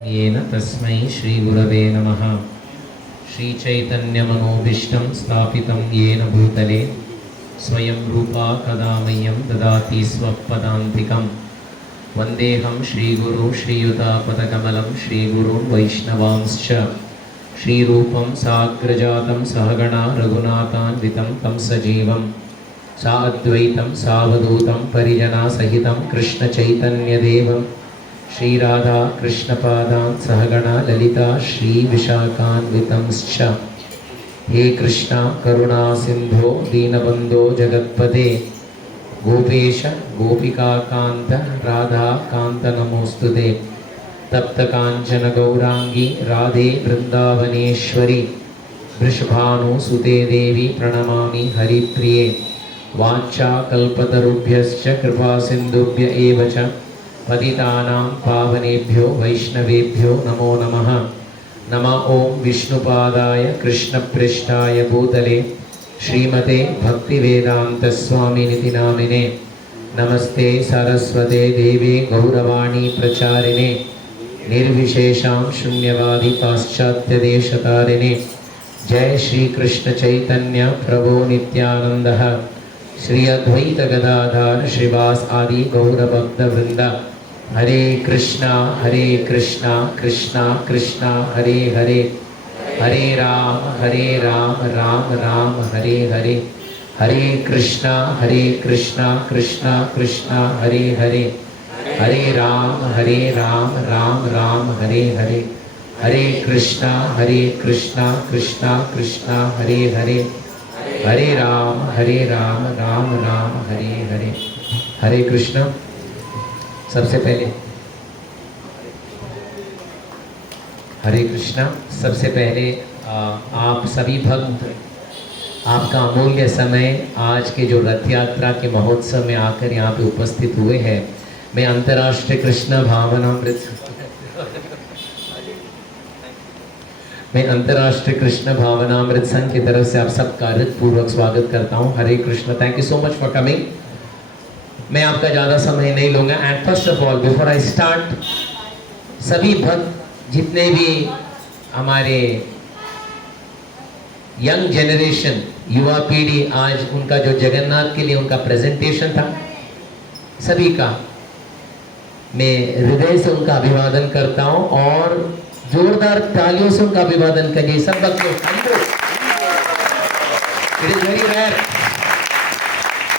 येन तस्मै श्रीगुरवे नमः। श्रीचैतन्यमनोभीष्टं स्थापितं येन भूतले स्वयं रूपा कदा मह्यं ददाति स्वपदान्तिकं। वन्देऽहं श्रीगुरुं श्रीयुतापदकमलं श्रीगुरून् वैष्णवांश्च। श्रीरूपं साग्रजातं सहगणा रघुनाथान्वितं तं सजीवं साद्वैतं सावधूतं परिजनासहितं कृष्णचैतन्यदेवं श्रीराधा कृष्णपादान् सहगणा ललिता श्रीविशाखान्वितंश्च। हे कृष्णा करुणा सिन्धो दीनबन्धो जगत्पते गोपेश गोपिकान्त राधाकान्त नमोस्तुते। तप्तकाञ्चन गौरांगी राधे वृन्दावनेश्वरी वृषभानुसुते देवी प्रणमामि हरिप्रिये। वाञ्छाकल्पतरुभ्यश्च कृपासिन्धुभ्य एव च पतितानां पावनेभ्यो वैष्णवेभ्यो नमो नमः। नमः ॐ विष्णुपादाय कृष्णप्रेष्ठाय भूतले श्रीमते भक्तिवेदान्तस्वामिनिति नामिने। नमस्ते सरस्वते देवे गौरवाणी प्रचारिणे निर्विशेषां शून्यवादी पाश्चात्यदेशतारिणे। जय श्री कृष्ण चैतन्य प्रभो नित्यानंदः श्री अद्वैत गदाधर श्रीवास आदि गौरभक्तवृंद। हरे कृष्णा कृष्णा कृष्णा हरे हरे, हरे राम राम राम हरे हरे। हरे कृष्णा कृष्णा कृष्णा हरे हरे, हरे राम राम राम हरे हरे। हरे कृष्णा कृष्णा कृष्णा हरे हरे, हरे राम राम राम हरे हरे। हरे कृष्णा। सबसे पहले हरे कृष्णा। सबसे पहले आप सभी भक्त आपका अमूल्य समय आज के जो रथ यात्रा के महोत्सव में आकर यहाँ पे उपस्थित हुए हैं। मैं अंतर्राष्ट्रीय कृष्ण भावनामृत संघ की तरफ से आप सबका हृदयपूर्वक स्वागत करता हूँ। Hare Krishna. Thank you so much for coming. मैं आपका ज़्यादा समय नहीं लूँगा। And first of all before I start, सभी भक्त जितने भी हमारे यंग जनरेशन युवा पीढ़ी आज उनका जो जगन्नाथ के लिए उनका प्रेजेंटेशन था, सभी का मैं हृदय से उनका अभिवादन करता हूँ और जोरदार तालियों से उनका अभिवादन करिए सब भक्तों। इट इज वेरी रेयर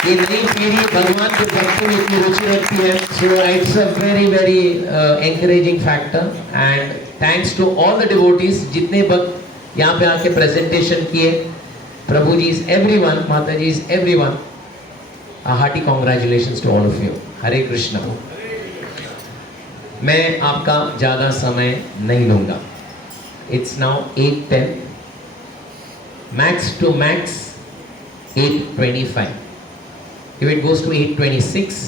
ये नई पीढ़ी भगवान के भक्ति में इतनी रुचि रखती है। So it's a very very encouraging factor and thanks to all the devotees जितने भक्त यहाँ पे आके प्रेजेंटेशन किए। प्रभु जी इज एवरीवन, माता जी is everyone. Hearty congratulations to all of you. Hare Krishna. मैं आपका ज़्यादा समय नहीं लूँगा। It's now 8:10, max to max 8:25। If it goes to 8:26,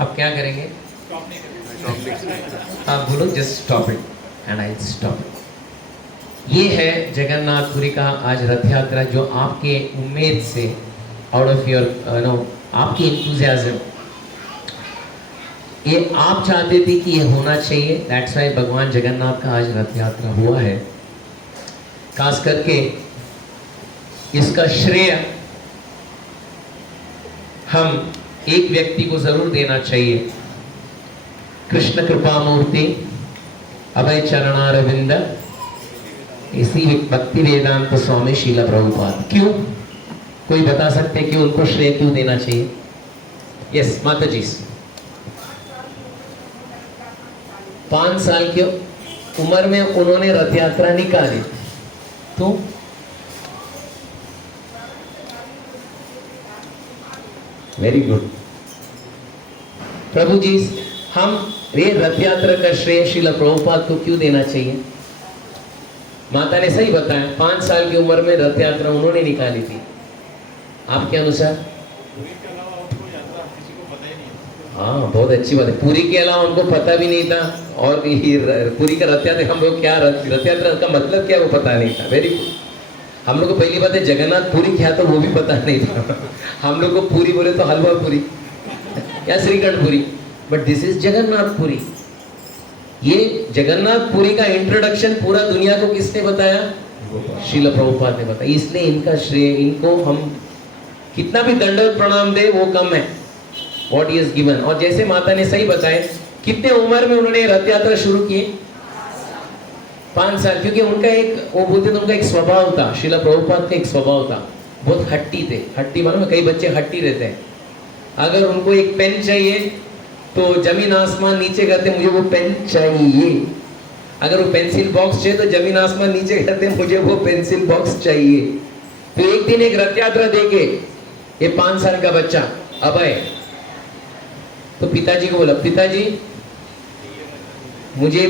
आप क्या करेंगे? आप बोलो just stop it and I stop it. ये है जगन्नाथपुरी का आज रथ यात्रा जो आपके उम्मीद से आउट ऑफ योर आपकी इंथुजियाज्म, ये आप चाहते थे कि ये होना चाहिए। दैट्स वाई भगवान जगन्नाथ का आज रथ यात्रा हुआ है। खास करके इसका श्रेय हम एक व्यक्ति को जरूर देना चाहिए। कृष्ण कृपा मूर्ति अभय चरणारविंद इसी भक्ति वेदांत स्वामी शीला प्रभुपाद। क्यों? कोई बता सकते कि उनको श्रेय क्यों देना चाहिए? यस माता जी। 5 साल की उम्र में उन्होंने रथ यात्रा निकाली। तो वेरी गुड। प्रभु जी, हम ये रथ यात्रा का श्रेय श्रील प्रभुपाद को क्यों देना चाहिए? माता ने सही बताया, 5 साल की उम्र में रथ यात्रा उन्होंने निकाली थी। आपके अनुसार? हाँ, बहुत अच्छी बात है। पूरी के अलावा उनको पता भी नहीं था और पूरी का रथ यात्रा हम लोग क्या रथ यात्रा का मतलब क्या वो पता नहीं था। Very good. हम लोग को पहली बात है जगन्नाथ पुरी क्या तो वो भी पता नहीं था। हम लोग को पूरी बोले तो हलवा पूरी या shrikhand puri, but this is Jagannath Puri. ये जगन्नाथपुरी का इंट्रोडक्शन पूरा दुनिया को किसने बताया? श्रील प्रभुपाद ने बताया। इसलिए इनका श्रेय, इनको हम कितना भी दंडवत प्रणाम दे वो कम है, व्हाट ही हैज गिवन। और जैसे माता ने सही बताया, कितने उम्र में उन्होंने रथ यात्रा शुरू की? 5 साल। क्योंकि उनका एक, वो बोलते थे उनका एक स्वभाव था, श्रील प्रभुपाद का एक स्वभाव था, बहुत हट्टी थे। हट्टी मालूम है, कई बच्चे हट्टी रहते हैं। अगर उनको एक पेन चाहिए तो जमीन आसमान नीचे करते, मुझे वो पेन चाहिए। अगर वो पेंसिल बॉक्स चाहिए तो जमीन आसमान नीचे करते, मुझे वो पेंसिल बॉक्स चाहिए। तो एक दिन एक रथ यात्रा देखे ये 5 साल का बच्चा अभय, तो पिताजी को बोला, पिताजी मुझे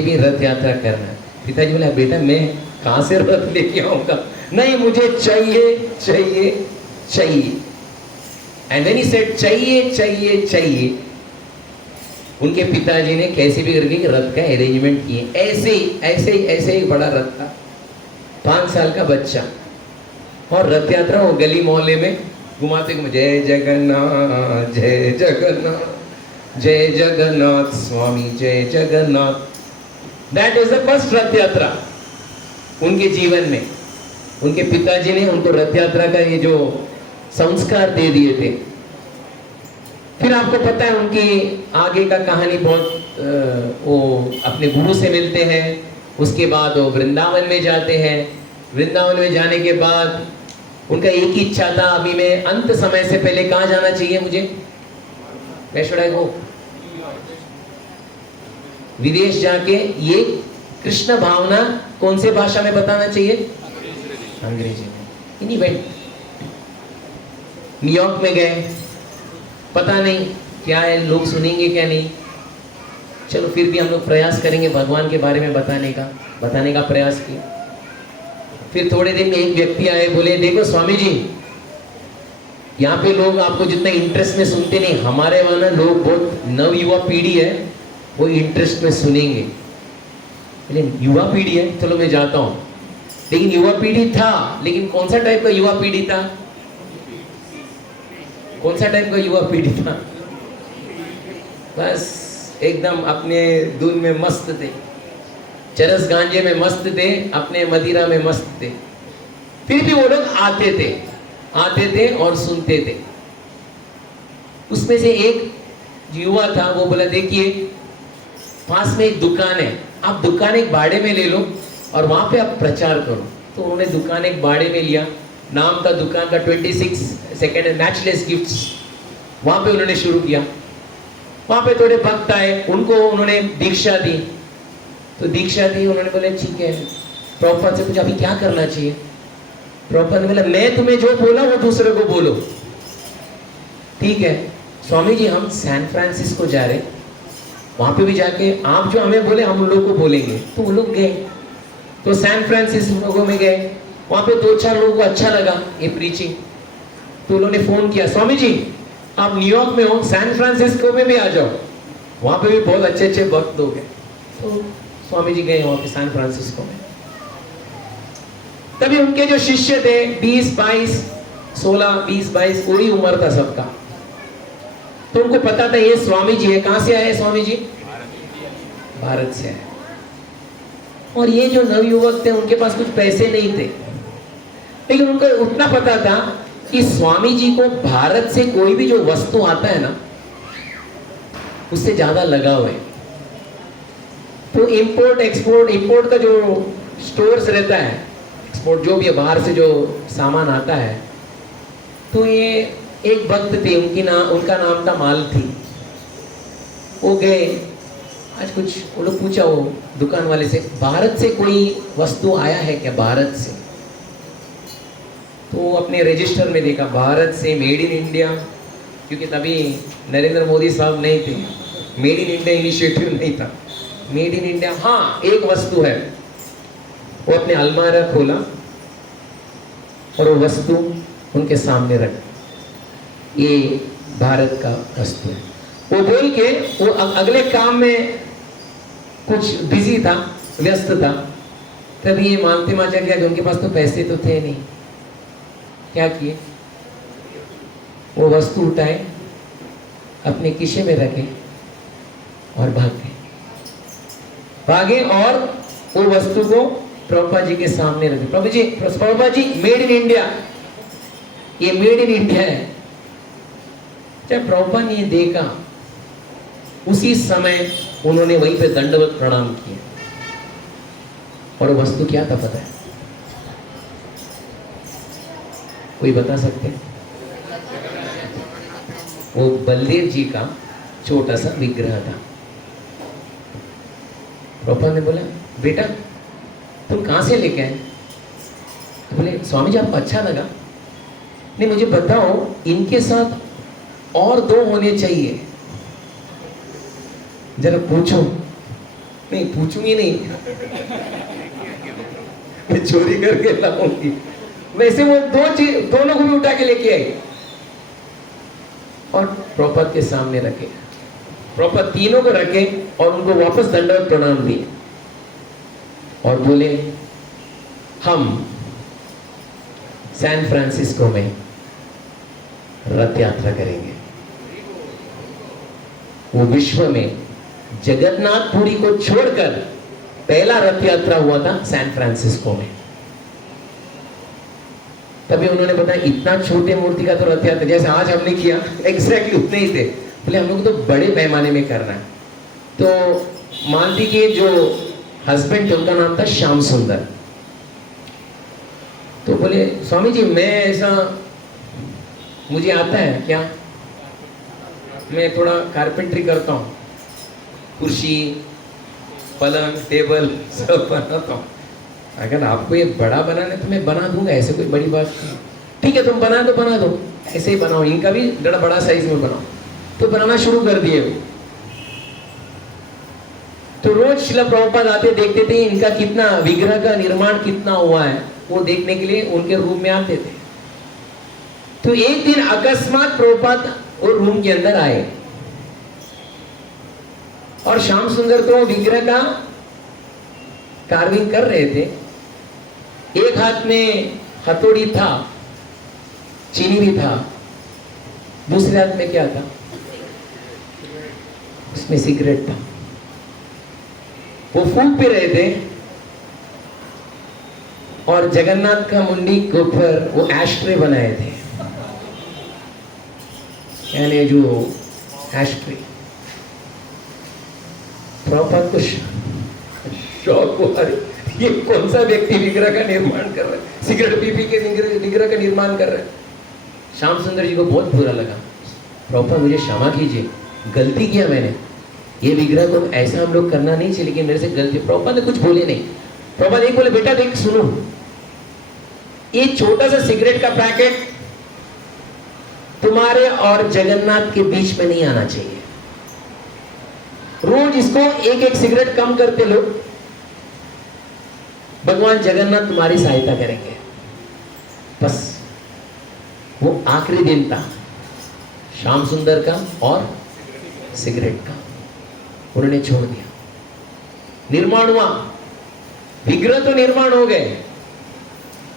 भी रथ यात्रा करना है। पिताजी बोला, बेटा मैं कहां से रथ लेके आऊंगा? नहीं, मुझे चाहिए चाहिए चाहिए। एंड व्हेन ही सेड चाहिए चाहिए चाहिए, उनके पिताजी ने कैसे भी करके रथ का अरेंजमेंट किए। ऐसे ही बड़ा रथ था, 5 साल का बच्चा, और रथ यात्रा वो गली मोहल्ले में घुमाते घुमाते, जय जगन्नाथ जय जगन्नाथ जय जगन्नाथ स्वामी जय Jagannath. That is the first रथ यात्रा उनके जीवन में। उनके पिताजी ने उनको रथ यात्रा का ये जो संस्कार दे दिए थे। फिर आपको पता है उनकी आगे का कहानी बहुत, वो अपने गुरु से मिलते हैं, उसके बाद वो वृंदावन में जाते हैं। वृंदावन में जाने के बाद उनका एक ही इच्छा था, अभी मैं अंत समय से पहले कहाँ जाना चाहिए मुझे? Where should I go? विदेश जाके ये कृष्ण भावना कौन से भाषा में बताना चाहिए? अंग्रेजी में। इन्हीं वेंट न्यूयॉर्क में गए, पता नहीं क्या है, लोग सुनेंगे क्या नहीं। चलो फिर भी हम लोग प्रयास करेंगे भगवान के बारे में बताने का प्रयास किया। फिर थोड़े दिन में एक व्यक्ति आए, बोले, देखो स्वामी जी, यहाँ पे लोग आपको जितना इंटरेस्ट में सुनते नहीं, हमारे वहां ना लोग बहुत नव युवा पीढ़ी है, वो इंटरेस्ट में सुनेंगे। युवा पीढ़ी है, चलो मैं जाता हूँ। लेकिन युवा पीढ़ी था, लेकिन कौन सा टाइप का युवा पीढ़ी था? कौन सा टाइप का युवा पीढ़ी था? बस एकदम अपने धुन में मस्त थे, चरस गांजे में मस्त थे, अपने मदिरा में मस्त थे। फिर भी वो लोग आते थे और सुनते थे। उसमें से एक युवा था, वो बोला, देखिए पास में एक दुकान है, आप दुकान एक भाड़े में ले लो और वहां पे आप प्रचार करो। तो उन्होंने दुकान एक भाड़े में लिया, नाम था दुकान का 26 सेकेंड मैचलेस गिफ्ट्स। वहां पे उन्होंने शुरू किया। वहां पे थोड़े भक्त आए, उनको उन्होंने दीक्षा दी। तो दीक्षा दी, उन्होंने बोले ठीक है, प्रभुपाद से पूछा अभी क्या करना चाहिए? प्रभुपाद ने बोला, मैं तुम्हें जो बोला वो दूसरे को बोलो। ठीक है स्वामी जी, हम सैन फ्रांसिस्को जा रहे, वहां पे भी जाके आप जो हमें बोले हम उन लोगों को बोलेंगे। तो वो लोग गए, तो सैन फ्रांसिस्को में गए, वहां पे 2-4 लोगों को अच्छा लगा ये प्रीचिंग। तो उन्होंने फोन किया, स्वामी जी आप न्यूयॉर्क में हो, सैन फ्रांसिस्को में भी आ जाओ, वहां पे भी बहुत अच्छे अच्छे भक्त लोग हैं। तो स्वामी जी गए वहां पे सैन फ्रांसिस्को में। तभी उनके जो शिष्य थे 20-22, 16-20-22 वही उम्र था सबका। तो उनको पता था ये स्वामी जी है। कहां से आए स्वामी जी? भारत से आए। और ये जो नवयुवक थे उनके पास कुछ पैसे नहीं थे, लेकिन उनको उतना पता था कि स्वामी जी को भारत से कोई भी जो वस्तु आता है ना, उससे ज्यादा लगाव है। तो इंपोर्ट एक्सपोर्ट, इंपोर्ट का जो स्टोर्स रहता है, एक्सपोर्ट जो भी बाहर से जो सामान आता है, तो ये एक भक्त थे, उनका नाम था मालती। वो गए, आज कुछ वो लोग पूछा वो दुकान वाले से, भारत से कोई वस्तु आया है क्या? भारत से। तो अपने रजिस्टर में देखा भारत से, मेड इन इंडिया, क्योंकि तभी नरेंद्र मोदी साहब नहीं थे, मेड इन इंडिया इनिशिएटिव नहीं था, मेड इन इंडिया। हाँ एक वस्तु है, वो अपने अलमारा खोला और वो वस्तु उनके सामने रख, ये भारत का वस्तु है। वो बोल के वो अगले काम में कुछ बिजी था, व्यस्त था। तभी ये मानते माचा क्या कि उनके पास तो पैसे तो थे नहीं। क्या किए? वो वस्तु उठाए, अपने किशे में रखे और भागे और वो वस्तु को प्रभुपाद जी के सामने रखे। Prabhupada ji made in India, ये मेड इन इंडिया है। जब प्रभुपाद ने देखा उसी समय उन्होंने वहीं पे दंडवत प्रणाम किया। और वो वस्तु क्या था पता है? कोई बता सकते हैं? वो बलदेव जी का छोटा सा विग्रह था। प्रभुपाद ने बोला बेटा तुम कहां से लेके आए? तो बोले स्वामी जी आपको अच्छा लगा? नहीं मुझे बताओ इनके साथ और 2 होने चाहिए, जरा पूछो। नहीं पूछूंगी नहीं, मैं चोरी करके लाऊंगी। वैसे वो दोनों को भी उठा के लेके आई और प्रभुपाद के सामने रखे। प्रभुपाद तीनों को रखे और उनको वापस दंडवत प्रणाम दिए और बोले हम सैन फ्रांसिस्को में रथ यात्रा करेंगे। वो विश्व में जगन्नाथपुरी को छोड़कर पहला रथ यात्रा हुआ था सैन फ्रांसिस्को में। तभी उन्होंने बताया इतना छोटे मूर्ति का तो रथ यात्रा जैसे आज हमने किया एग्जैक्टली उतने ही थे। बोले हम लोग तो बड़े पैमाने में करना है। तो मालती के जो हस्बैंड थे उनका नाम था श्याम सुंदर। तो बोले स्वामी जी मैं ऐसा मुझे आता है क्या? मैं थोड़ा कारपेंट्री करता हूँ, कुर्सी पलंग टेबल सब बनाता हूँ। अगर आपको ये बड़ा बनाना है तो मैं बना दूंगा, ऐसे कोई बड़ी बात नहीं। ठीक है तुम बना दो, ऐसे ही बनाओ, इनका भी बड़ा साइज में बनाओ। तो बनाना शुरू कर दिए। तो रोज श्रील प्रभुपाद आते देखते थे इनका कितना विग्रह का निर्माण कितना हुआ है, वो देखने के लिए उनके रूम में आते थे। तो एक दिन अकस्मात प्रभुपाद वो रूम के अंदर आए और श्याम सुंदर तो विग्रह का कार्विंग कर रहे थे। एक हाथ में हथौड़ी था, चीनी भी था, दूसरे हाथ में क्या था? उसमें सिगरेट था। वो फूंक भी रहे थे और जगन्नाथ का मुंडी के ऊपर वो एस्ट्रे बनाए थे, यानी जो एस्ट्रे। प्रभुपाद को शौक हुआ, ये कौन सा व्यक्ति विग्रह का निर्माण कर रहा है, सिगरेट पी के विग्रह का निर्माण कर रहा है। श्याम सुंदर जी को बहुत बुरा लगा। प्रभुपाद मुझे क्षमा कीजिए, गलती किया मैंने, ये विग्रह को ऐसा हम लोग करना नहीं चाहिए, लेकिन मेरे से गलती। प्रभुपाद ने कुछ बोले नहीं। प्रभुपाद एक बोले बेटा देख सुनो, ये छोटा सा सिगरेट का पैकेट तुम्हारे और जगन्नाथ के बीच में नहीं आना चाहिए। रोज इसको एक एक सिगरेट कम करते लो, भगवान जगन्नाथ तुम्हारी सहायता करेंगे। बस वो आखिरी दिन था श्याम सुंदर का और सिगरेट का, उन्होंने छोड़ दिया। निर्माण हुआ, विग्रह तो निर्माण हो गए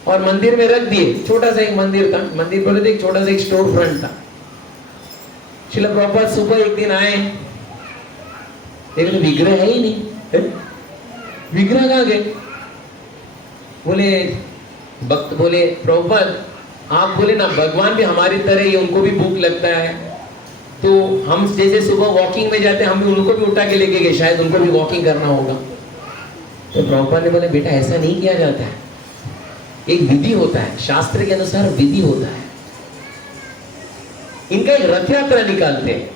और मंदिर में रख दिए। छोटा सा एक मंदिर था, मंदिर बोले थे एक छोटा सा एक स्टोर फ्रंट था। श्रील प्रभुपाद सुबह एक दिन आए, लेकिन विग्रह है ही नहीं। विग्रह कहां गए? बोले भक्त बोले प्रभुपाद आप बोले ना भगवान भी हमारी तरह ही, उनको भी भूख लगता है, तो हम जैसे सुबह वॉकिंग में जाते हैं हम भी उनको भी उठा के लेके गए, शायद उनको भी वॉकिंग करना होगा। तो प्रभुपाद ने बोले बेटा ऐसा नहीं किया जाता है, एक विधि होता है, शास्त्र के अनुसार विधि होता है। इनका एक रथ यात्रा निकालते हैं।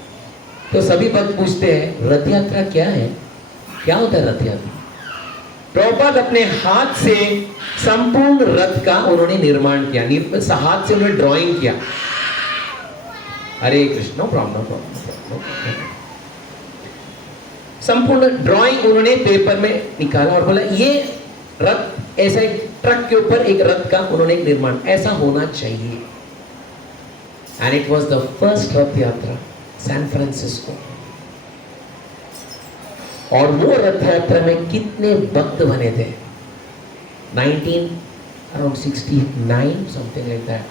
तो सभी भक्त पूछते हैं रथ यात्रा क्या है, क्या होता है रथ यात्रा? प्रभुपाद अपने हाथ से संपूर्ण रथ का उन्होंने निर्माण किया, हाथ से उन्होंने ड्राइंग किया। हरे कृष्ण प्रॉब्लम संपूर्ण ड्राइंग उन्होंने पेपर में निकाला और बोला ये रथ ऐसा एक ट्रक के ऊपर एक रथ का उन्होंने एक निर्माण ऐसा होना चाहिए। And it was the first रथ यात्रा सैन फ्रांसिस्को। और वो रथ यात्रा में कितने भक्त बने थे? 1969 समथिंग लाइक दैट।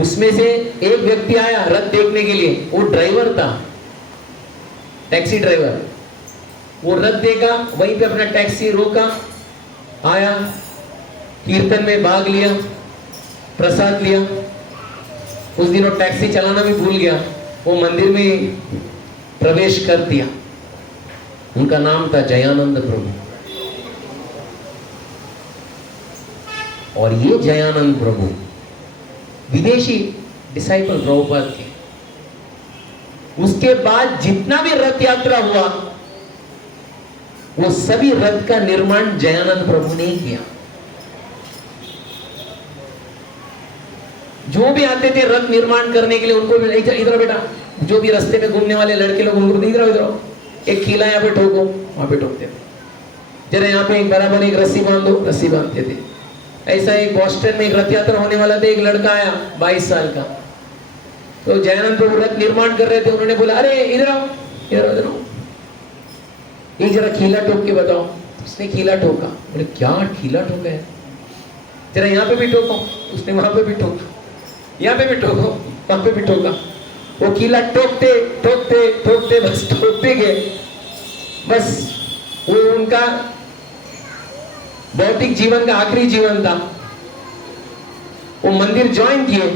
उसमें से एक व्यक्ति आया रथ देखने के लिए, वो ड्राइवर था। टैक्सी ड्राइवर, वो रथ देखा, वहीं पे अपना टैक्सी रोका, आया, कीर्तन में भाग लिया, प्रसाद लिया। उस दिन वो टैक्सी चलाना भी भूल गया, वो मंदिर में प्रवेश कर दिया। उनका नाम था जयानंद प्रभु। और ये जयानंद प्रभु विदेशी डिसाइपल प्रभुपाद के। उसके बाद जितना भी रथ यात्रा हुआ, वो सभी रथ का निर्माण जयानंद प्रभु ने ही किया। जो भी आते थे रथ निर्माण करने के लिए, उनको इधर बेटा, जो भी रास्ते में घूमने वाले लड़के लोग, उनको इधर एक खीला यहाँ पे ठोको, वहां पे ठोकते थे। जरा यहाँ पे एक बराबर एक रस्सी बांध दो, रस्सी बांधते थे। ऐसा एक बॉस्टन में एक रथ यात्रा होने वाला था, एक लड़का आया 22 साल का, तो जयानंद प्रभु रथ निर्माण कर रहे थे। उन्होंने बोला, अरे इधर आओ, इधर आओ, एक जरा खीला ठोक के बताओ। उसने खीला ठोका। बोले क्या खीला ठोका है, जरा यहाँ पे भी ठोको। उसने वहां पे भी ठोका, यहाँ पे भी ठोको, वहां पे भी ठोका। वो खीला ठोकते ठोकते ठोकते बस ठोकते गए। बस वो उनका भौतिक जीवन का आखिरी जीवन था। वो मंदिर ज्वाइन किए,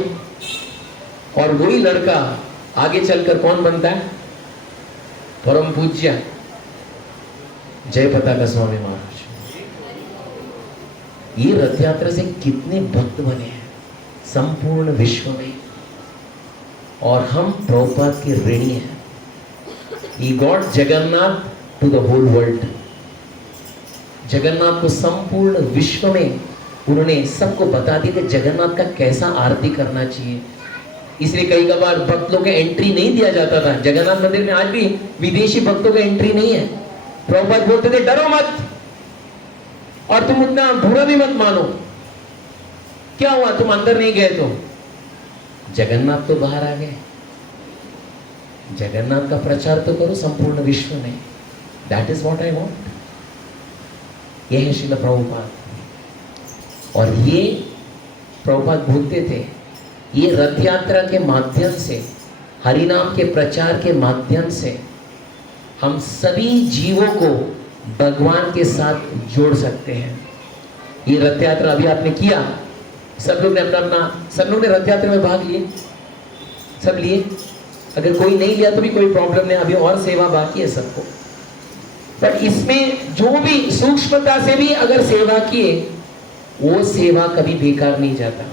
और वही लड़का आगे चलकर कौन बनता है? परम पूज्य जय पताका स्वामी महाराज। ये रथ यात्रा से कितने भक्त बने हैं संपूर्ण विश्व में, और हम प्रभुपाद के ऋणी हैं। He got Jagannath to the whole world. Jagannath को संपूर्ण विश्व में उन्होंने सबको बता दिया कि जगन्नाथ का कैसा आरती करना चाहिए। इसलिए कई बार भक्त लोग को एंट्री नहीं दिया जाता था। जगन्नाथ मंदिर में आज भी विदेशी भक्तों को एंट्री नहीं है। प्रभुपाद बोलते थे डरो मत, और तुम उतना बुरा भी मत मानो। क्या हुआ, तुम अंदर नहीं गए तो? जगन्नाथ तो बाहर आ गए। जगन्नाथ का प्रचार तो करो संपूर्ण विश्व में। That is what I want. यह है श्रील प्रभुपाद। और ये प्रभुपाद बोलते थे, ये रथ यात्रा के माध्यम से, हरिनाम के प्रचार के माध्यम से हम सभी जीवों को भगवान के साथ जोड़ सकते हैं। ये रथ यात्रा अभी आपने किया, सब लोग ने अपना अपना, सब लोग ने रथ यात्रा में भाग लिए, सब लिए। अगर कोई नहीं लिया तो भी कोई प्रॉब्लम नहीं, अभी और सेवा बाकी है सबको। पर इसमें जो भी सूक्ष्मता से भी अगर सेवा किए, वो सेवा कभी बेकार नहीं जाता।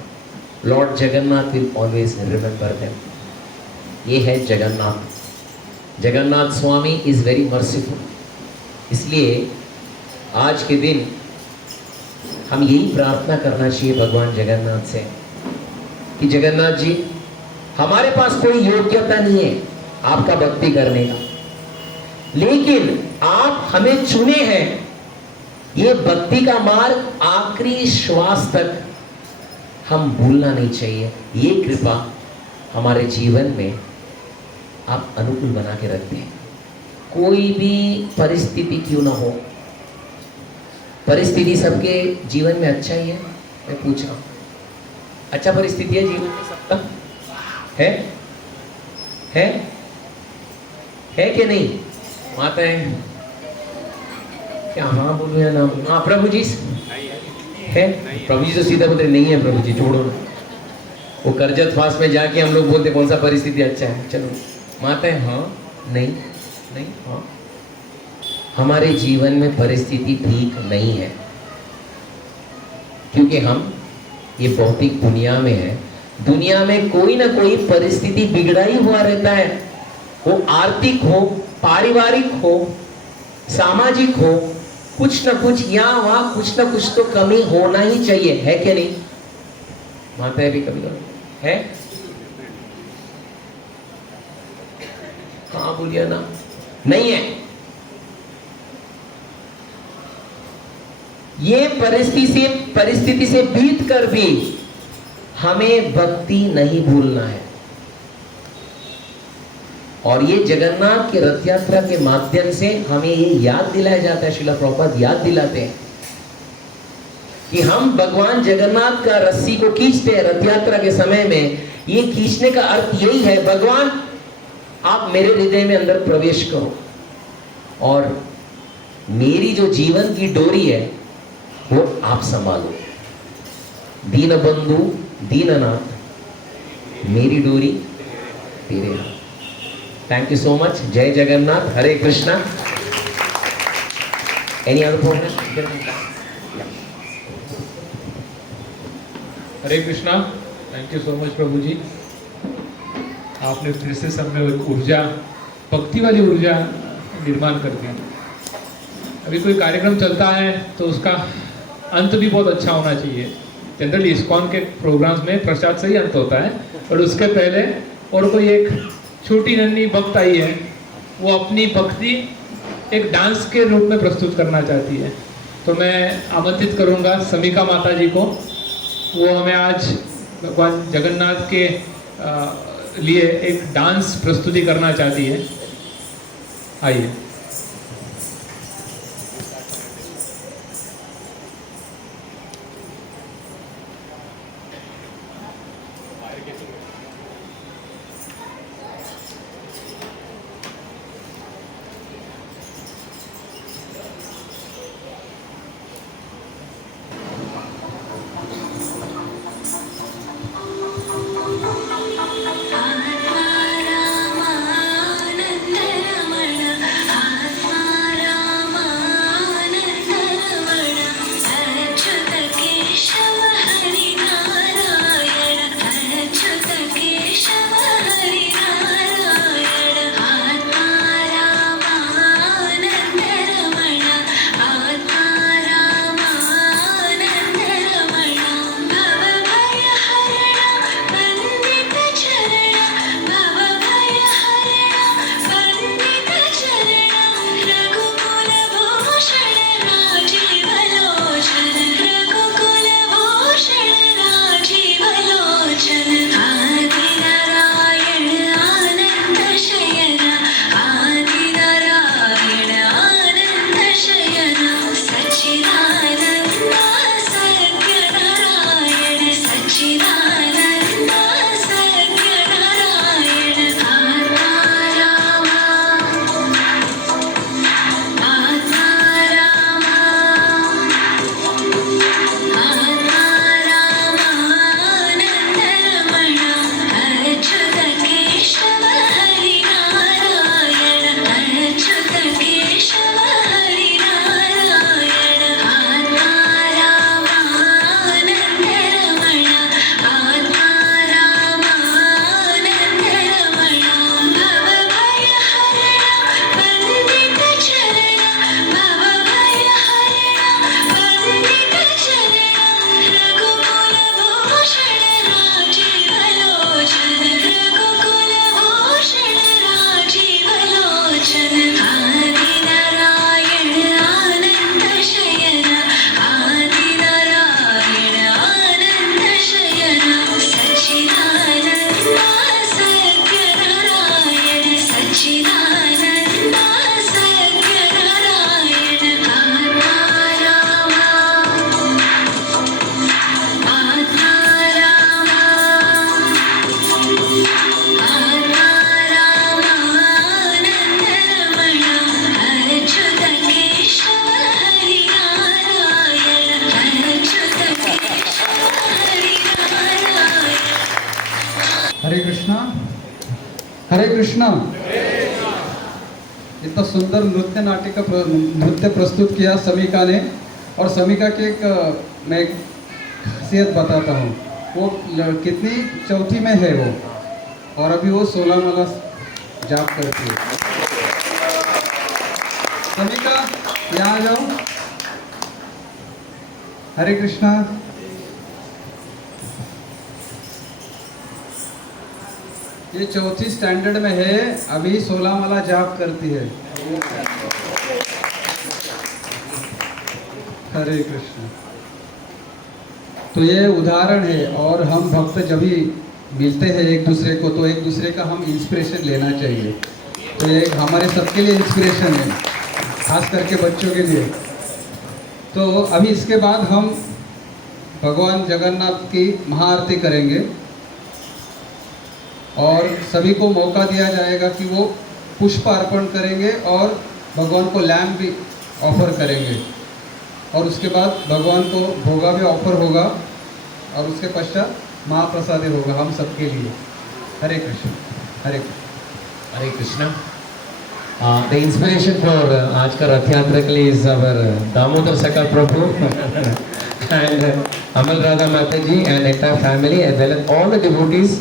Lord Jagannath will always remember them. ये है जगन्नाथ। जगन्नाथ स्वामी इज वेरी मर्सीफुल। इसलिए आज के दिन हम यही प्रार्थना करना चाहिए भगवान जगन्नाथ से कि जगन्नाथ जी, हमारे पास कोई योग्यता नहीं है आपका भक्ति करने का, लेकिन आप हमें चुने हैं। ये भक्ति का मार्ग आखिरी श्वास तक हम भूलना नहीं चाहिए। ये कृपा हमारे जीवन में आप अनुकूल बना के रखते हैं। कोई भी परिस्थिति क्यों ना हो, परिस्थिति सबके जीवन में अच्छा ही है। मैं पूछ रहा हूं, अच्छा परिस्थिति है जीवन में सबका? है कि नहीं? माता है क्या? हाँ बोलो या ना बोलो? हाँ प्रभु जी है। प्रभु जी तो सीधा बोलते नहीं है, प्रभु जी छोड़ो ना। वो करजत फास्ट में जाके हम लोग बोलते कौन सा परिस्थिति अच्छा है, चलो। माता है हाँ, नहीं, नहीं, हाँ। हमारे जीवन में परिस्थिति ठीक नहीं है, क्योंकि हम ये भौतिक दुनिया में है। दुनिया में कोई ना कोई परिस्थिति बिगड़ा ही हुआ रहता है। वो आर्थिक हो, पारिवारिक हो, सामाजिक हो, कुछ ना कुछ यहाँ वहाँ कुछ ना कुछ तो कमी होना ही चाहिए, है क्या नहीं? माता है भी कभी कभी है। कहाँ बोलिए ना, नहीं है। ये परिस्थिति से बीत कर भी हमें भक्ति नहीं भूलना है। और ये जगन्नाथ की रथ यात्रा के माध्यम से हमें ये याद दिलाया जाता है, श्रील प्रभुपाद याद दिलाते हैं कि हम भगवान जगन्नाथ का रस्सी को खींचते हैं रथ यात्रा के समय में। ये खींचने का अर्थ यही है, भगवान आप मेरे हृदय में अंदर प्रवेश करो। और मेरी जो जीवन की डोरी है वो आप संभालो। दीन बंधु दीननाथ, मेरी डोरी तेरे हाथ। Thank you so much. जय Jagannath. Hare Krishna. Any other program? Hare Krishna. Thank you so much प्रभु जी। आपने फिर से सब में एक ऊर्जा, भक्ति वाली ऊर्जा निर्माण कर दी। अभी कोई कार्यक्रम चलता है तो उसका अंत भी बहुत अच्छा होना चाहिए। जनरली इस्कॉन के प्रोग्राम्स में प्रसाद से ही अंत होता है, और उसके पहले और कोई एक छोटी नन्ही भक्त आई है, वो अपनी भक्ति एक डांस के रूप में प्रस्तुत करना चाहती है। तो मैं आमंत्रित करूंगा समीका माता जी को। वो हमें आज भगवान जगन्नाथ के लिए एक डांस प्रस्तुति करना चाहती है। आइए। हरे कृष्णा। हरे कृष्णा। इतना सुंदर नृत्य प्रस्तुत किया समीका ने। और समीका की एक मैं एक खासियत बताता हूँ। वो कितनी चौथी में है वो, और अभी वो 16 माला जाप करती है। समीका यहाँ आ जाओ। हरे कृष्णा। ये चौथी स्टैंडर्ड में है, अभी 16 माला जाप करती है। हरे कृष्ण। तो ये उदाहरण है, और हम भक्त जब भी मिलते हैं एक दूसरे को तो एक दूसरे का हम इंस्पिरेशन लेना चाहिए। तो ये हमारे सबके लिए इंस्पिरेशन है, खास करके बच्चों के लिए। तो अभी इसके बाद हम भगवान जगन्नाथ की महाआरती करेंगे, और सभी को मौका दिया जाएगा कि वो पुष्प अर्पण करेंगे और भगवान को लैम्प भी ऑफर करेंगे और उसके बाद भगवान को भोगा भी ऑफर होगा और उसके पश्चात महाप्रसादी होगा हम सबके लिए। हरे कृष्ण हरे कृष्ण। हरे कृष्णा। द इंस्पिरेशन फॉर आज का रथ यात्रा के लिए इज अवर दामोदर सका प्रभु एंड अमल राधा माता जी and entire family as well as all the devotees.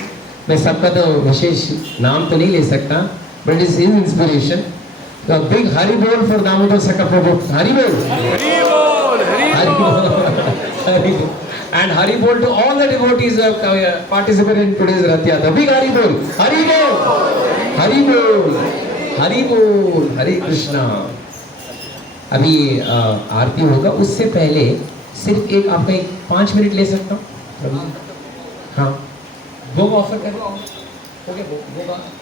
मैं सबका तो विशेष नाम तो नहीं ले सकता बट इज हिज इंस्पिरेशन। तो बिग हरि बोल फॉर दामोदर सका प्रभु। हरि बोल हरि बोल हरि बोल and Hari Bol to all the devotees who have participated in today's Rath Yatra. Big Hari Bol, Hari Bol, Hari Bol, Hari Bol, Hare Krishna. अभी आरती होगा, उससे पहले सिर्फ एक आपका एक 5 मिनट ले सकता हूँ? हाँ, भोग ऑफर करें। ओके, भोग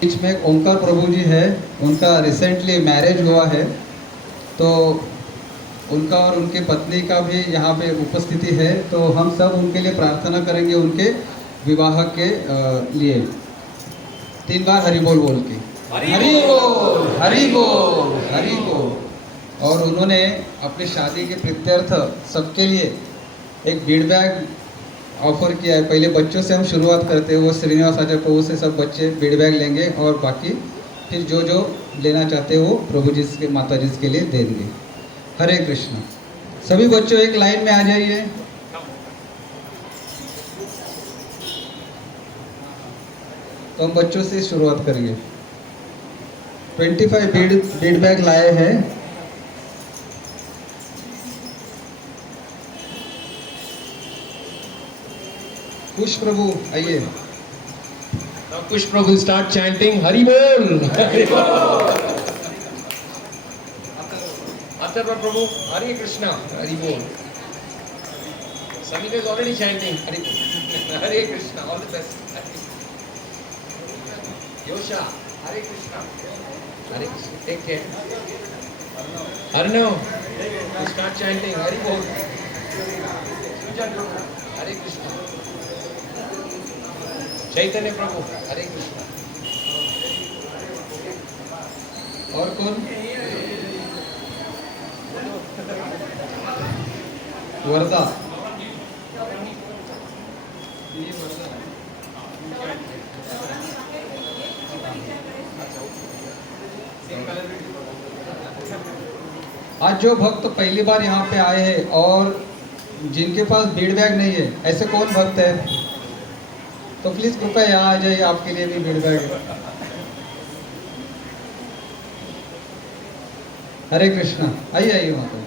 बीच में एक ओंकार प्रभु जी है, उनका रिसेंटली मैरिज हुआ है, तो उनका और उनके पत्नी का भी यहाँ पे उपस्थिति है। तो हम सब उनके लिए प्रार्थना करेंगे उनके विवाह के लिए। 3 बार हरि बोल बोल के हरि बोल हरि बोल हरि बोल। और उन्होंने अपनी शादी के प्रीत्यर्थ सबके लिए एक बीड बैग ऑफर किया है। पहले बच्चों से हम शुरुआत करते हैं, वो श्रीनिवास आचार्य प्रभु से सब बच्चे बीड बैग लेंगे और बाकी फिर जो जो लेना चाहते हैं वो प्रभु जी के माता जी के लिए देंगे। हरे कृष्ण। सभी बच्चों एक लाइन में आ जाइए। तो हम बच्चों से शुरुआत करेंगे। 25 बीड बैग लाए हैं। कुश प्रभु आइए। Now Kush Prabhu start chanting Hari Bol. Hari Bol. Atharva Prabhu, Hare Krishna, Hari Bol. Samir is already chanting Hari Bol. Hare Krishna, all the best. Yosha, Hare Krishna. Hare Krishna, take care. Arnav, you start chanting Hari Bol. Hare Krishna. चैतन्य प्रभु, हरे कृष्ण। और कौन? वर्धा। आज जो भक्त पहली बार यहाँ पे आए हैं और जिनके पास बीड बैग नहीं है, ऐसे कौन भक्त है? तो प्लीज कृपया यहाँ आ जाइए, आपके लिए भी बीड बैग है। हरे कृष्णा। आइए आइए माता।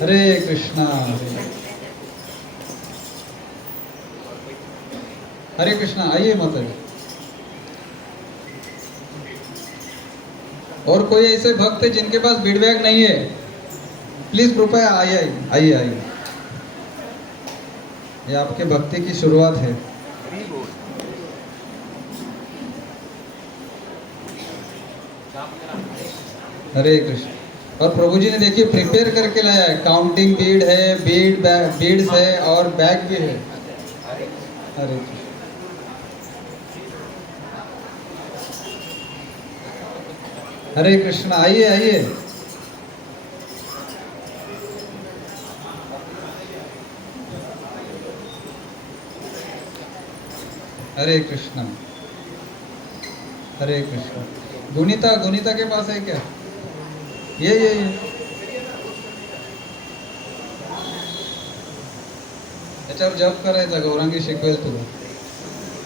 हरे कृष्णा। हरे कृष्णा। आइए माता जी। और कोई ऐसे भक्त है जिनके पास बीड बैग नहीं है? प्लीज कृपया आइए आइए आइए। ये आपके भक्ति की शुरुआत है। हरे कृष्ण। और प्रभु जी ने देखिए प्रिपेयर करके लाया है। काउंटिंग बीड है, बीड्स है और बैग भी है। हरे कृष्ण। हरे कृष्ण। आइए आइए। हरे कृष्ण। हरे कृष्ण। गुनीता के पास है क्या? ये त्याच्यावर जप करायचा, गौरांगी शिकवेल तुला।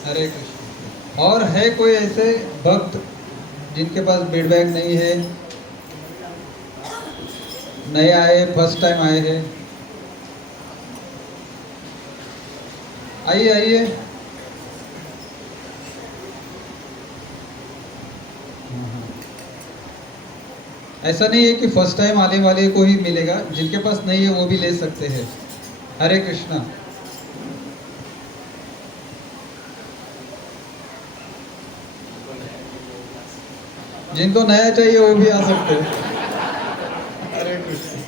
हरे कृष्ण। और है कोई ऐसे भक्त जिनके पास बेड बैग नहीं है, नए आए, फर्स्ट टाइम आए हैं? आइए आइए। ऐसा नहीं है कि फर्स्ट टाइम आने वाले को ही मिलेगा, जिनके पास नहीं है वो भी ले सकते हैं। हरे कृष्णा। जिनको नया चाहिए वो भी आ सकते हैं। हरे कृष्ण।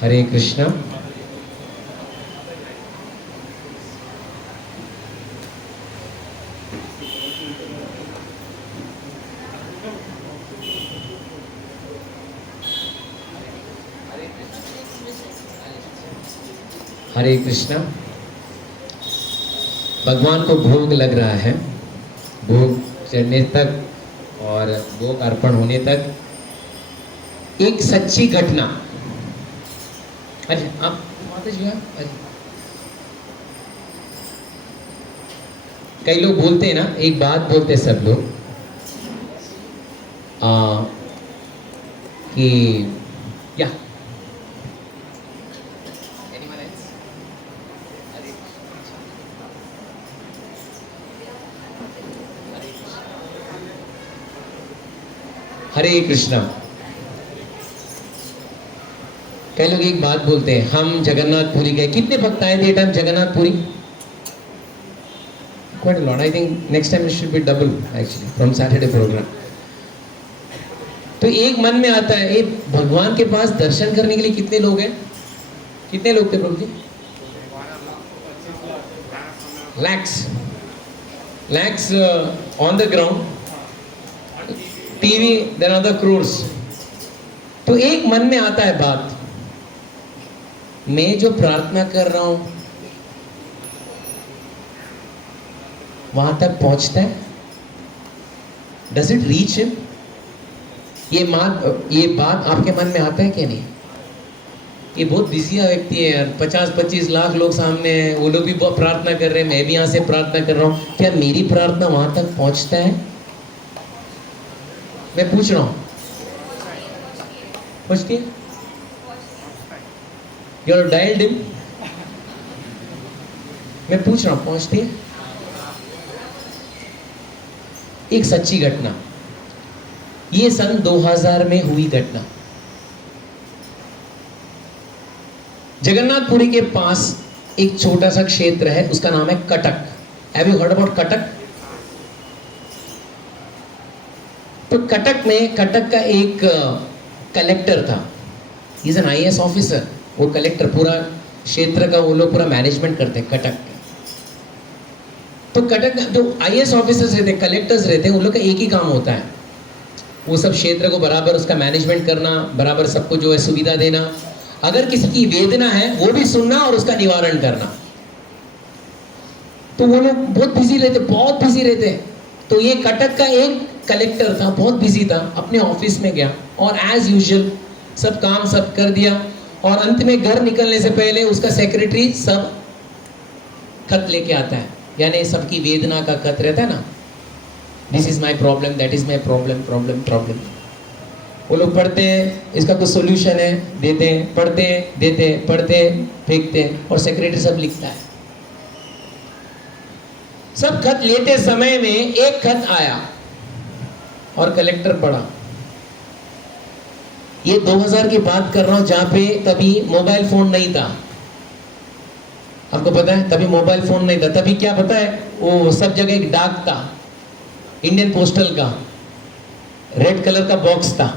हरे कृष्णा। हरे कृष्णा। भगवान को भोग लग रहा है, भोग चढ़ने तक और भोग अर्पण होने तक एक सच्ची घटना। अच्छा आप माता जी हैं? अरे कई लोग बोलते हैं ना, एक बात बोलते हैं सब लोग कि क्या हरे कृष्णा। कई लोग एक बात बोलते हैं, हम जगन्नाथपुरी गए। कितने भक्त आए थे time Jagannath Puri? Quite a lot. I think next time it should be double actually from Saturday program. तो एक मन में आता है, एक भगवान के पास दर्शन करने के लिए कितने लोग हैं? कितने लोग थे प्रभु जी? Lakhs on the ground. TV then other crores. तो एक मन में आता है बात, मैं जो प्रार्थना कर रहा हूं वहां तक पहुंचता है? Does it reach him? ये बात आपके मन में आता है कि नहीं? ये बहुत बिजी व्यक्ति है यार, 50-25 लाख लोग सामने हैं, वो लोग भी प्रार्थना कर रहे हैं, मैं भी यहाँ से प्रार्थना कर रहा हूँ, क्या मेरी प्रार्थना वहां तक पहुंचता है? मैं पूछ रहा हूँ, पहुंचती है? You have dialed him? मैं पूछ रहा हूँ, पहुंचती है? एक सच्ची घटना, ये सन 2000 में हुई घटना। जगन्नाथपुरी के पास एक छोटा सा क्षेत्र है, उसका नाम है Cuttack. Have you heard about Cuttack? तो कटक का एक कलेक्टर था, he is an IAS officer. वो कलेक्टर पूरा क्षेत्र का वो लोग पूरा मैनेजमेंट करते हैं कटक। तो कटक जो IAS ऑफिसर्स रहते हैं, कलेक्टर्स रहते हैं, उन लोग का एक ही काम होता है, वो सब क्षेत्र को बराबर उसका मैनेजमेंट करना, बराबर सबको जो है सुविधा देना, अगर किसी की वेदना है वो भी सुनना और उसका निवारण करना। तो वो लोग बहुत बिजी रहते। तो ये कटक का एक कलेक्टर था, बहुत बिजी था, अपने ऑफिस में गया और एज यूजुअल सब काम सब कर दिया, और अंत में घर निकलने से पहले उसका सेक्रेटरी सब खत लेके आता है, यानी सबकी वेदना का खत रहता है ना, this is my problem, that is my problem. वो लोग पढ़ते हैं, इसका कुछ सोल्यूशन है, देते हैं, पढ़ते हैं, देते हैं, पढ़ते हैं, फेंकते हैं, और सेक्रेटरी सब लिखता है। सब खत लेते समय में एक खत आया और कलेक्टर पढ़ा। ये 2000 की बात कर रहा हूं, जहां पे तभी मोबाइल फोन नहीं था। आपको पता है, तभी मोबाइल फोन नहीं था। तभी क्या पता है, वो सब जगह एक डाक था, इंडियन पोस्टल का रेड कलर का बॉक्स था,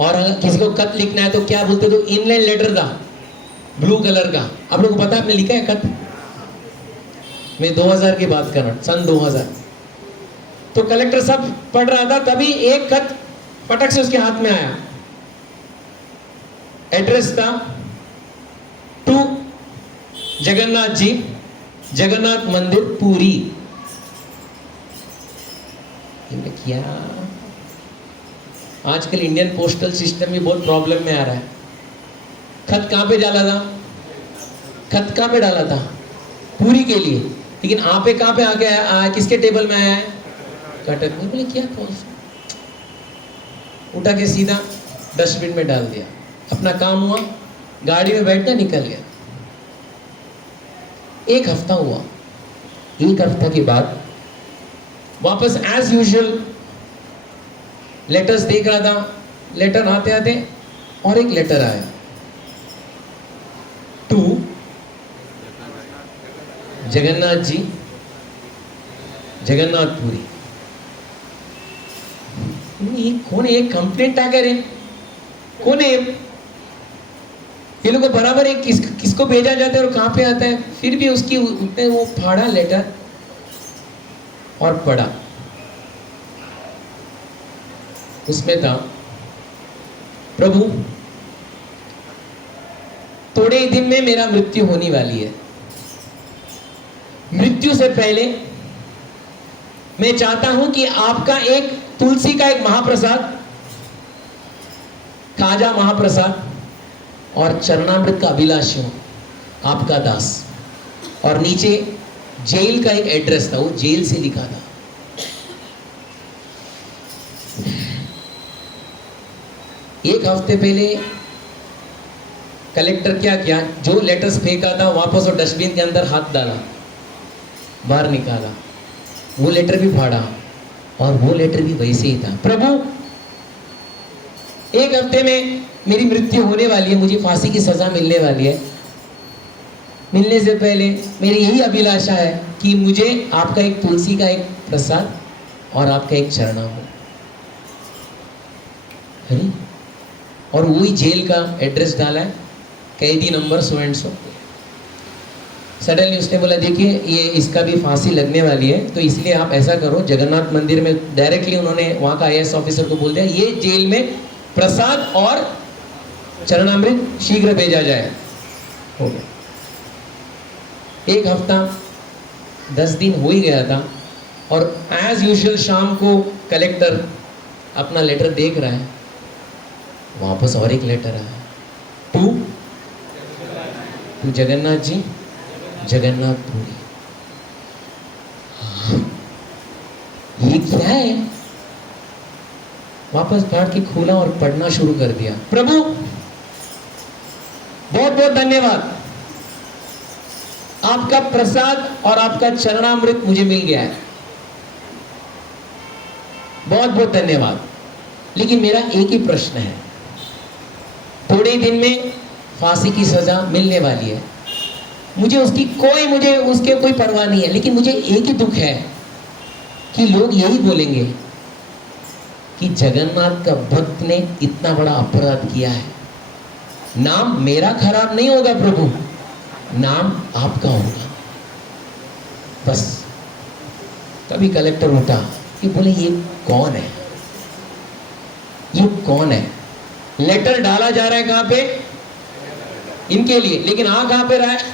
और अगर किसी को खत लिखना है तो क्या बोलते थे, इनलैंड लेटर था ब्लू कलर का। आप लोगों को पता है, आपने लिखा है खत? मैं 2000 की बात कर रहा हूं, सन 2000। तो कलेक्टर सब पढ़ रहा था, तभी एक खत पटक से उसके हाथ में आया। एड्रेस था टू जगन्नाथ जी, जगन्नाथ मंदिर पूरी। क्या आजकल इंडियन पोस्टल सिस्टम भी बहुत प्रॉब्लम में आ रहा है। खत कहां पे डाला था? खत कहाँ पे डाला था? पूरी के लिए। लेकिन आपे कहाँ पे आके आया? किसके टेबल में आया है? कटक में। बोले क्या कौन सा? उठा के सीधा डस्टबिन में डाल दिया। अपना काम हुआ, गाड़ी में बैठना, निकल गया। एक हफ्ता हुआ। एक हफ्ता के बाद वापस एज यूजुअल लेटर्स देख रहा था। लेटर आते आते और एक लेटर आया, टू जगन्नाथ जी, जगन्नाथपुरी। ये कौन है? एक कंप्लेंट आ गए, कौन है ये लोग को बराबर है किसको भेजा जाता है और कहां पे आता है। फिर भी उसकी उसने वो फाड़ा लेटर और पढ़ा। उसमें था, प्रभु थोड़े ही दिन में मेरा मृत्यु होने वाली है। मृत्यु से पहले मैं चाहता हूं कि आपका एक तुलसी का एक महाप्रसाद, खाजा महाप्रसाद और चरणामृत का अभिलाषी हूं, आपका दास। और नीचे जेल का एक एड्रेस था, वो जेल से लिखा था। एक हफ्ते पहले कलेक्टर क्या किया? जो लेटर्स फेंका था वापस वो डस्टबिन के अंदर हाथ डाला, बाहर निकाला, वो लेटर भी फाड़ा और वो लेटर भी वैसे ही था। प्रभु एक हफ्ते में मेरी मृत्यु होने वाली है, मुझे फांसी की सजा मिलने वाली है। मिलने से पहले मेरी यही अभिलाषा है कि मुझे आपका एक तुलसी का एक प्रसाद और आपका एक चरणामृत। और वही जेल का एड्रेस डाला है, कैदी number so and so. Suddenly उसने बोला, देखिए ये इसका भी फांसी लगने वाली है, तो इसलिए आप ऐसा करो, जगन्नाथ मंदिर में डायरेक्टली उन्होंने वहाँ का आईएएस ऑफिसर को बोल दिया, ये जेल में प्रसाद और चरणामृत शीघ्र भेजा जाए। हो गया। एक हफ्ता 10 दिन हो ही गया था और एज यूजुअल शाम को कलेक्टर अपना लेटर देख रहा है, वापस और एक लेटर आया, टू जगन्नाथ जी, जगन्नाथपुरी। ये क्या है? वापस काट के खोला और पढ़ना शुरू कर दिया। प्रभु बहुत बहुत धन्यवाद, आपका प्रसाद और आपका चरणामृत मुझे मिल गया है, बहुत बहुत धन्यवाद। लेकिन मेरा एक ही प्रश्न है, थोड़े ही दिन में फांसी की सजा मिलने वाली है, मुझे उसकी कोई परवाह नहीं है, लेकिन मुझे एक ही दुख है कि लोग यही बोलेंगे कि जगन्नाथ का भक्त ने इतना बड़ा अपराध किया है। नाम मेरा खराब नहीं होगा प्रभु, नाम आपका होगा। बस तभी कलेक्टर उठा कि बोले, ये कौन है? ये कौन है? लेटर डाला जा रहा है कहां पे? इनके लिए, लेकिन आ कहां पे रहा है?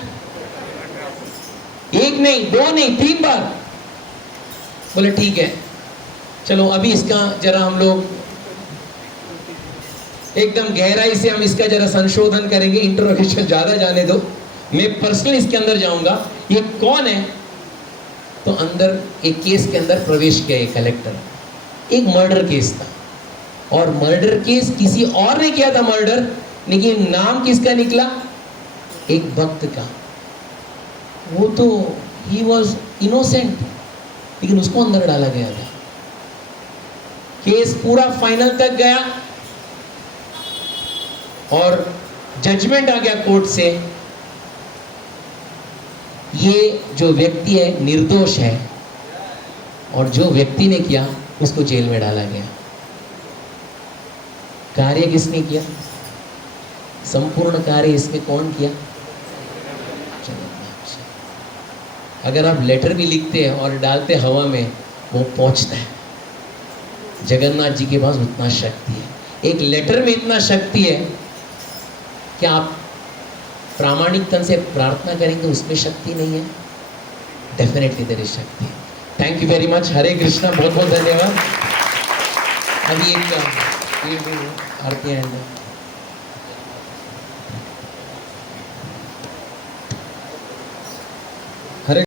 एक नहीं, दो नहीं, 3 बार। बोले ठीक है, चलो अभी इसका जरा हम लोग एकदम गहराई से हम इसका जरा संशोधन करेंगे, इंट्रोगेशन ज्यादा जाने दो, मैं पर्सनल इसके अंदर जाऊंगा। ये कौन है? तो अंदर एक केस के अंदर प्रवेश किया एक कलेक्टर। एक मर्डर केस था और मर्डर केस किसी और ने किया था मर्डर, लेकिन नाम किसका निकला? एक भक्त का। वो तो ही वॉज इनोसेंट, लेकिन उसको अंदर डाला गया था। केस पूरा फाइनल तक गया और जजमेंट आ गया कोर्ट से, ये जो व्यक्ति है निर्दोष है और जो व्यक्ति ने किया उसको जेल में डाला गया। कार्य किसने किया? संपूर्ण कार्य इसमें कौन किया? अगर आप लेटर भी लिखते हैं और डालते हवा में, वो पहुंचता है। जगन्नाथ जी के पास उतना शक्ति है, एक लेटर में इतना शक्ति है कि आप प्रामाणिक तन से प्रार्थना करेंगे, उसमें शक्ति नहीं है? डेफिनेटली देयर इज शक्ति। Thank you very much. Hare Krishna, बहुत बहुत धन्यवाद। अभी एक आरती है। हरे